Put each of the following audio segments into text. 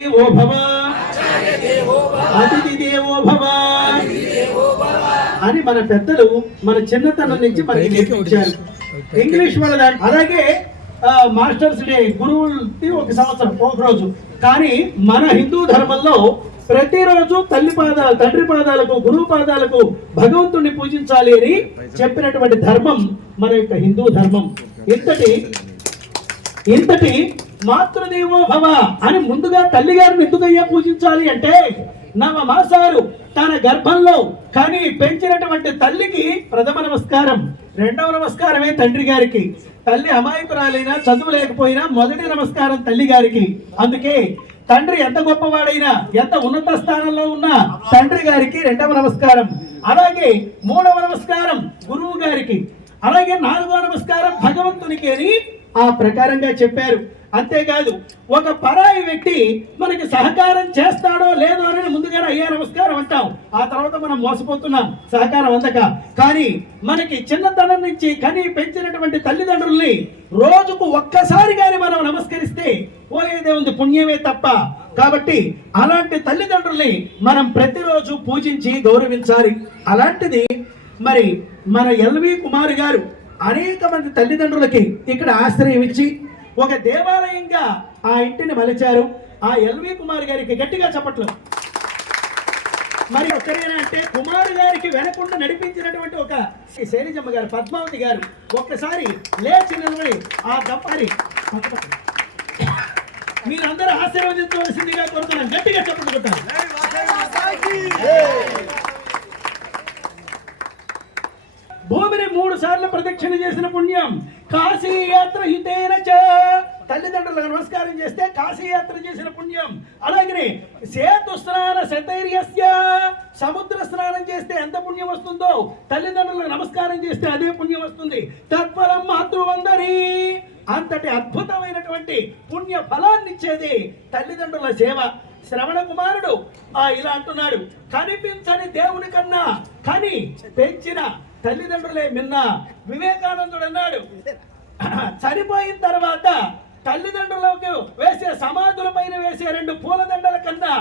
ఓ భవ అతిథి దేవో భవ అని మన పెద్దలు మన చిన్నతనం నుంచి మనకి నేర్పించారు. ఇంగ్లీష్ వాళ్ళ అలాగే మాస్టర్స్ డే గురువులకి ఒక సంవత్సరం ఒక రోజు. కానీ మన హిందూ ధర్మంలో ప్రతిరోజు తల్లి పాదాలు తండ్రి పాదాలకు గురువు పాదాలకు భగవంతుణ్ణి పూజించాలి అని చెప్పినటువంటి ధర్మం మన యొక్క హిందూ ధర్మం. ఇంతటి మాతృదేవో భవ అని ముందుగా తల్లి గారిని ఎందుకయ్యా పూజించాలి అంటే 9 మాసాలు తన గర్భంలో కానీ పెంచినటువంటి తల్లికి ప్రథమ నమస్కారం, రెండవ నమస్కారమే తండ్రి గారికి. తల్లి అమాయకురాలైనా చదువు లేకపోయినా మొదటి నమస్కారం తల్లి గారికి. అందుకే తండ్రి ఎంత గొప్పవాడైనా ఎంత ఉన్నత స్థానంలో ఉన్నా తండ్రి గారికి రెండవ నమస్కారం, అలాగే 3వ నమస్కారం గురువు గారికి, అలాగే 4వ నమస్కారం భగవంతునికి అని ఆ ప్రకారంగా చెప్పారు. అంతేకాదు ఒక పరాయి వ్యక్తి మనకి సహకారం చేస్తాడో లేదో అని ముందుగానే అయ్యా నమస్కారం అంటాం. ఆ తర్వాత మనం మోసపోతున్నాం సహకారం అందక. కానీ మనకి చిన్నతనం నుంచి కని పెంచినటువంటి తల్లిదండ్రుల్ని రోజుకు ఒక్కసారి కానీ మనం నమస్కరిస్తే పోయేదే ఉంది, పుణ్యమే తప్ప. కాబట్టి అలాంటి తల్లిదండ్రుల్ని మనం ప్రతిరోజు పూజించి గౌరవించాలి. అలాంటిది మరి మన ఎల్వి కుమార్ గారు అనేక మంది తల్లిదండ్రులకి ఇక్కడ ఆశ్రయం ఇచ్చి ఒక దేవాలయంగా ఆ ఇంటిని మలిచారు. ఆ ఎల్వి కుమార్ గారికి గట్టిగా చప్పట్లు. మరి ఒక్కరేనా అంటే కుమార్ గారికి వెనకుండా నడిపించినటువంటి ఒక శైలజమ్మ గారు, పద్మావతి గారు ఒక్కసారి లేచి నిలబడి ఆ దప్పారి మీరందరూ ఆశీర్వదించవలసిందిగా కోరుతున్నాను. గట్టిగా చప్పట్లు కొట్టారు. భూమిని 3 సార్లు ప్రదక్షిణ చేసిన పుణ్యం. కాశీ యాత్ర హితేన చ తల్లిదండ్రులకు నమస్కారం చేస్తే కాశీ యాత్ర చేసిన పుణ్యం. అలాగే సేతు స్నాన శతైర్యస్య సముద్ర స్నానం చేస్తే ఎంత పుణ్యం వస్తుందో తల్లిదండ్రులకు నమస్కారం చేస్తే అదే పుణ్యం వస్తుంది. తత్ఫలం మాతృవందరి అంతటి అద్భుతమైనటువంటి పుణ్య ఫలాన్ని ఇచ్చేది తల్లిదండ్రుల సేవ. శ్రవణ కుమారుడు ఇలా అంటున్నాడు, కనిపించని దేవుని కన్నా కని పెంచిన తల్లిదండ్రులే మిన్న. వివేకానందుడు అన్నాడు, చనిపోయిన తర్వాత తల్లిదండ్రులకు వేసే సమాధుల పైన వేసే 2 పూలదండల కన్నా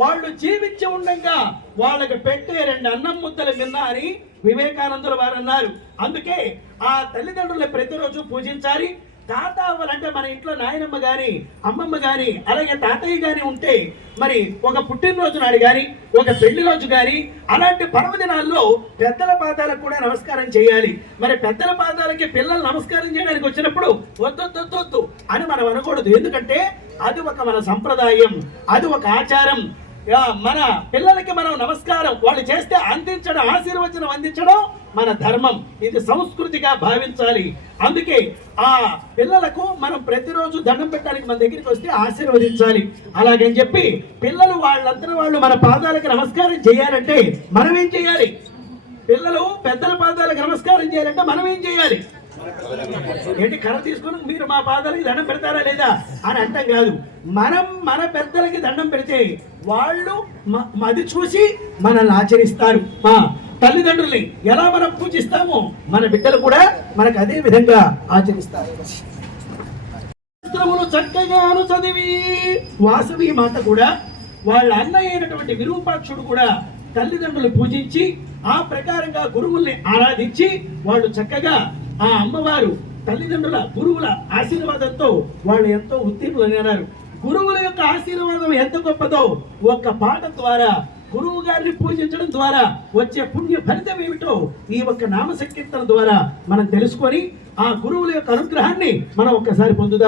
వాళ్ళు జీవించి ఉండగా వాళ్ళకి పెట్టే 2 అన్నం ముద్దల మిన్న అని వివేకానందుల వారు అన్నారు. అందుకే ఆ తల్లిదండ్రులు ప్రతిరోజు పూజించాలి. తాత అవ్వాలంటే మన ఇంట్లో నాయనమ్మ గాని అమ్మమ్మ గాని అలాగే తాతయ్య గాని ఉంటే మరి ఒక పుట్టినరోజు నాడు గాని ఒక పెళ్లి రోజు గాని అలాంటి పర్వదినాల్లో పెద్దల పాదాలకు కూడా నమస్కారం చేయాలి. మరి పెద్దల పాదాలకి పిల్లలు నమస్కారం చేయడానికి వచ్చినప్పుడు వద్దొద్దొద్దు అని మనం అనకూడదు. ఎందుకంటే అది ఒక మన సంప్రదాయం, అది ఒక ఆచారం. మన పిల్లలకి మనం నమస్కారం వాళ్ళు చేస్తే అందించడం, ఆశీర్వచనం అందించడం మన ధర్మం. ఇది సంస్కృతిగా భావించాలి. అందుకే ఆ పిల్లలకు మనం ప్రతిరోజు దండం పెట్టడానికి మన దగ్గరికి వస్తే ఆశీర్వదించాలి. అలాగని చెప్పి పిల్లలు వాళ్ళంతా వాళ్ళు మన పాదాలకు నమస్కారం చేయాలంటే మనం ఏం చేయాలి? పిల్లలు పెద్దల పాదాలకు నమస్కారం చేయాలంటే మనం ఏం చేయాలి? ఏంటి కర్ర తీసుకుని మీరు మా పాదాలకి దండం పెడతారా లేదా అని అంటాం కాదు. మనం మన పెద్దలకి దండం పెడితే వాళ్ళు అది చూసి మనల్ని ఆచరిస్తారు. తల్లిదండ్రుల్ని ఎలా మనం పూజిస్తామో మన బిడ్డలు కూడా మనకు అదే విధంగా ఆచరిస్తారు. చక్కగాను చదివి వాసవి మాత కూడా వాళ్ళ అన్నయ్య అయినటువంటి విరూపాక్షుడు కూడా తల్లిదండ్రులు పూజించి ఆ ప్రకారంగా గురువుల్ని ఆరాధించి వాళ్ళు చక్కగా ఆ అమ్మవారు తల్లిదండ్రుల గురువుల ఆశీర్వాదంతో వాళ్ళు ఎంతో ఉత్తీర్ణులైనారు. గురువుల యొక్క ఆశీర్వాదం ఎంత గొప్పదో ఒక్క పాట ద్వారా గురువు గారిని పూజించడం ద్వారా వచ్చే పుణ్య ఫలితం ఏమిటో ఈ ఒక్క నామ సంకీర్తన ద్వారా మనం తెలుసుకొని ఆ గురువుల యొక్క అనుగ్రహాన్ని మనం ఒక్కసారి పొందుదాం.